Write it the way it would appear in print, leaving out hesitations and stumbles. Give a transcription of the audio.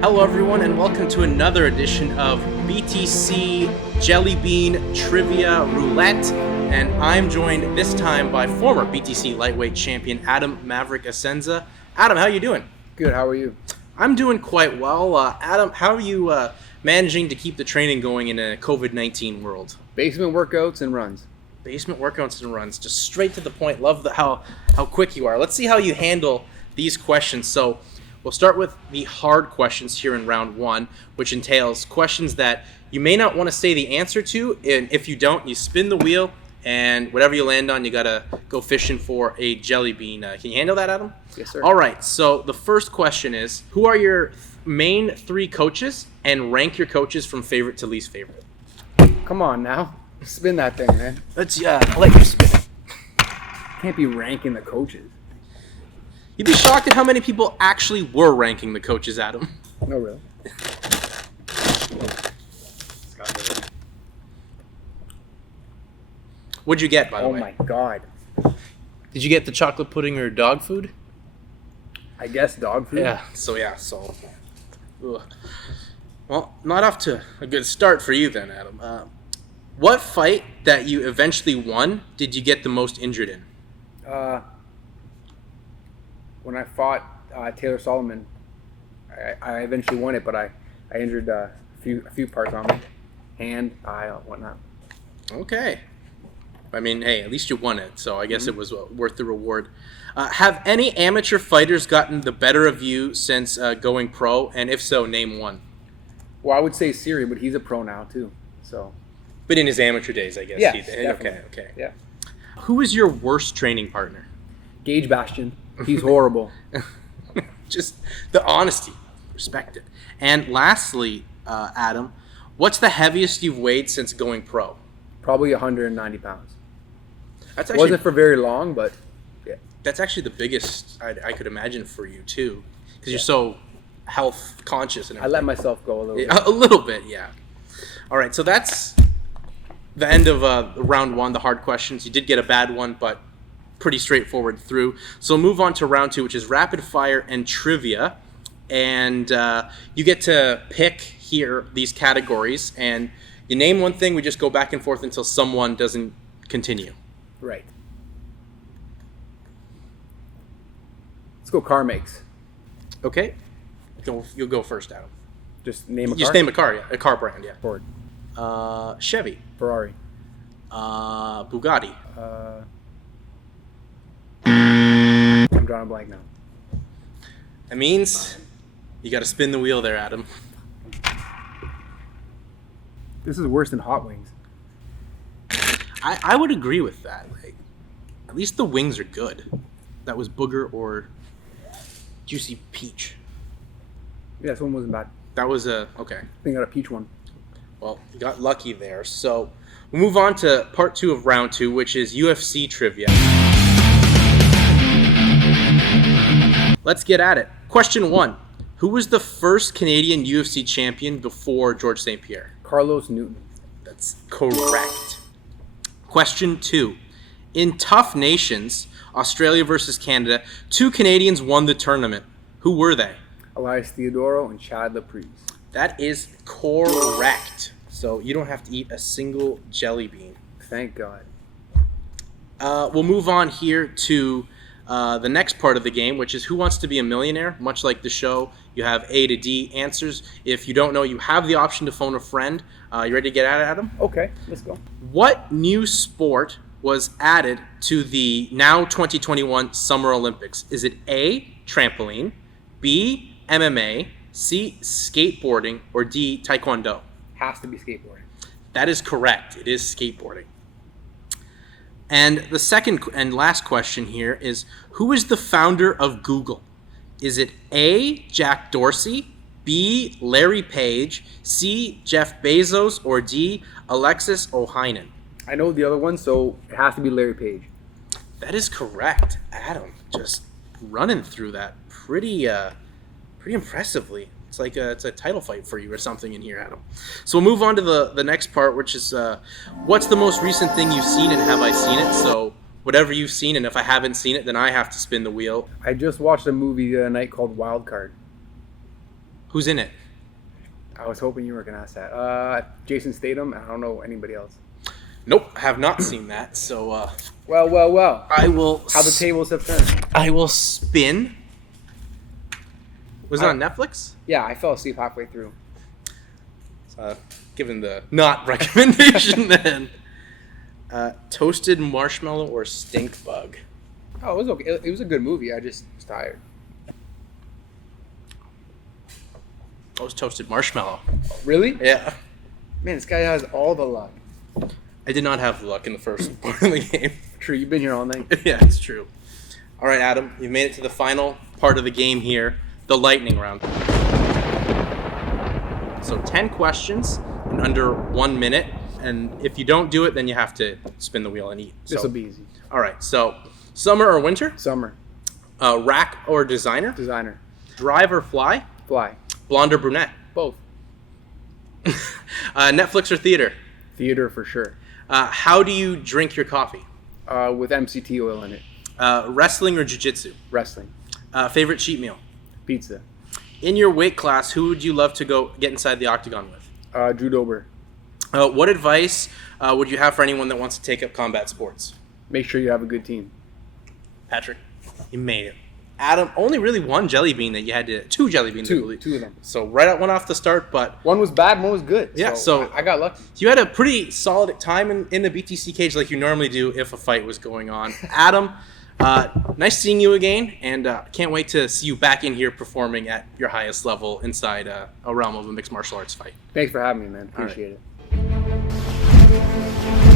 Hello everyone and welcome to another edition of BTC Jelly Bean Trivia Roulette, and I'm joined this time by former BTC lightweight champion Adam Maverick Assenza. Adam, how are you doing? Good, how are you? I'm doing quite well. Adam, how are you managing to keep the training going in a COVID-19 world? Basement workouts and runs. Basement workouts and runs, just straight to the point. Love how quick you are. Let's see how you handle these questions. So we'll start with the hard questions here in round one, which entails questions that you may not want to say the answer to, and if you don't, you spin the wheel, and whatever you land on, you gotta go fishing for a jelly bean. Can you handle that, Adam? Yes, sir. All right, so the first question is, who are your main three coaches, and rank your coaches from favorite to least favorite? Come on now. Spin that thing, man. I'll let you spin it. Can't be ranking the coaches. You'd be shocked at how many people actually were ranking the coaches, Adam. No, really. What'd you get, by the way? Oh my god. Did you get the chocolate pudding or dog food? I guess dog food. Yeah. Ugh. Well, not off to a good start for you then, Adam. What fight that you eventually won did you get the most injured in? When I fought Taylor Solomon, I eventually won it, but I injured a few parts on me, hand, eye, whatnot. Okay. I mean, hey, at least you won it, so I guess it was worth the reward. Have any amateur fighters gotten the better of you since going pro? And if so, name one. Well, I would say Siri, but he's a pro now too. So. But in his amateur days, I guess. Yeah. Okay. Yeah. Who is your worst training partner? Gage Bastion. He's horrible. Just the honesty. Respect it. And lastly, Adam, what's the heaviest you've weighed since going pro? Probably 190 pounds. That's actually, wasn't for very long, but yeah. That's actually the biggest I could imagine for you too, because you're so health conscious and everything. I let myself go a little bit. A little bit, yeah. All right, so that's the end of round one, the hard questions. You did get a bad one, but pretty straightforward through. So we'll move on to round two, which is rapid fire and trivia. And you get to pick here these categories, and you name one thing, we just go back and forth until someone doesn't continue. Right. Let's go car makes. Okay? You'll go first, Adam. Just name a car? Just name a car, yeah. A car brand, yeah. Ford. Chevy. Ferrari. Bugatti. I'm drawing a blank now. That means you got to spin the wheel there, Adam. This is worse than Hot Wings. I would agree with that. Like, at least the wings are good. That was Booger or Juicy Peach. Yeah, this one wasn't bad. That was okay. I think I got a peach one. Well, you got lucky there. So we'll move on to part two of round two, which is UFC trivia. Let's get at it. Question one. Who was the first Canadian UFC champion before George St. Pierre? Carlos Newton. That's correct. Question two. In Tough Nations, Australia versus Canada, 2 Canadians won the tournament. Who were they? Elias Theodoro and Chad Laprise. That is correct. So you don't have to eat a single jelly bean. Thank God. We'll move on here to the next part of the game, which is Who Wants to Be a Millionaire? Much like the show, you have A to D answers. If you don't know, you have the option to phone a friend. You ready to get at it, Adam? Okay, let's go. What new sport was added to the now 2021 Summer Olympics? Is it A, trampoline, B, MMA, C, skateboarding, or D, taekwondo? Has to be skateboarding. That is correct. It is skateboarding. And the second and last question here is, who is the founder of Google? Is it A, Jack Dorsey, B, Larry Page, C, Jeff Bezos, or D, Alexis Ohanian? I know the other one, so it has to be Larry Page. That is correct. Adam, just running through that pretty impressively. It's a title fight for you or something in here, Adam. So we'll move on to the next part, which is what's the most recent thing you've seen and have I seen it? So whatever you've seen, and if I haven't seen it, then I have to spin the wheel. I just watched a movie the other night called Wild Card. Who's in it? I was hoping you were going to ask that. Jason Statham. I don't know anybody else. Nope, have not seen that. So, Well. I will. How the tables have turned. I will spin. Was it on Netflix? Yeah, I fell asleep halfway through. Given the not recommendation, then. Toasted marshmallow or stink bug? Oh, it was okay. It was a good movie. I just was tired. It was toasted marshmallow. Really? Yeah. Man, this guy has all the luck. I did not have luck in the first part of the game. True, you've been here all night. Yeah, it's true. All right, Adam, you made it to the final part of the game here, the lightning round. So 10 questions in under 1 minute, and if you don't do it, then you have to spin the wheel and eat. This will be easy. All right, so summer or winter? Summer. Rack or designer? Designer. Drive or fly? Fly. Blonde or brunette? Both. Netflix or theater? Theater for sure. How do you drink your coffee? With MCT oil in it. Wrestling or jiu-jitsu? Wrestling. Favorite cheat meal? Pizza. In your weight class, who would you love to go get inside the octagon with? Drew Dober. What advice would you have for anyone that wants to take up combat sports? Make sure you have a good team. Patrick, you made it. Adam, only really one jelly bean that you had to... Two jelly beans, I believe. Two of them. So one off the start, but... One was bad, one was good. Yeah, so I got lucky. You had a pretty solid time in the BTC cage like you normally do if a fight was going on. Adam, nice seeing you again, and can't wait to see you back in here performing at your highest level inside a realm of a mixed martial arts fight. Thanks for having me, man. Appreciate it.